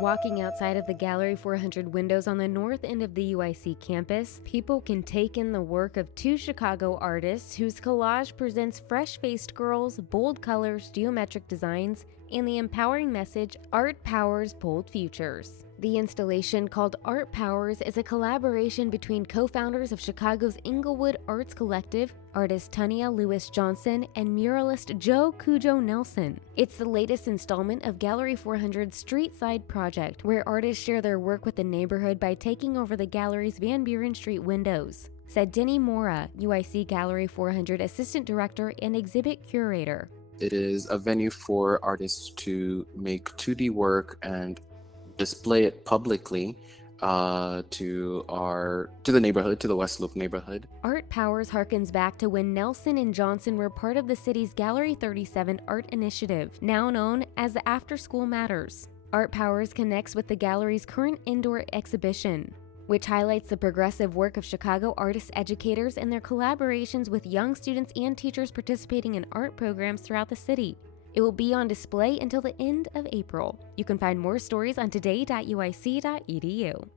Walking outside of the Gallery 400 windows on the north end of the UIC campus, people can take in the work of two Chicago artists whose collage presents fresh-faced girls, bold colors, geometric designs, and the empowering message, "Art Powers Bold Futures." The installation, called Art Powers, is a collaboration between co-founders of Chicago's Englewood Arts Collective, artist Tonika Lewis Johnson, and muralist Cujo Nelson. It's the latest installment of Gallery 400's Street Side project, where artists share their work with the neighborhood by taking over the gallery's VanBuren Street windows, said Denny Mwaura, UIC Gallery 400 Assistant Director and Exhibit Curator. It is a venue for artists to make 2D work and display it publicly to the neighborhood, to the West Loop neighborhood. Art Powers harkens back to when Nelson and Johnson were part of the city's Gallery 37 art initiative, now known as the After School Matters. Art Powers connects with the gallery's current indoor exhibition, which highlights the progressive work of Chicago artist educators and their collaborations with young students and teachers participating in art programs throughout the city. It will be on display until the end of April. You can find more stories on today.uic.edu.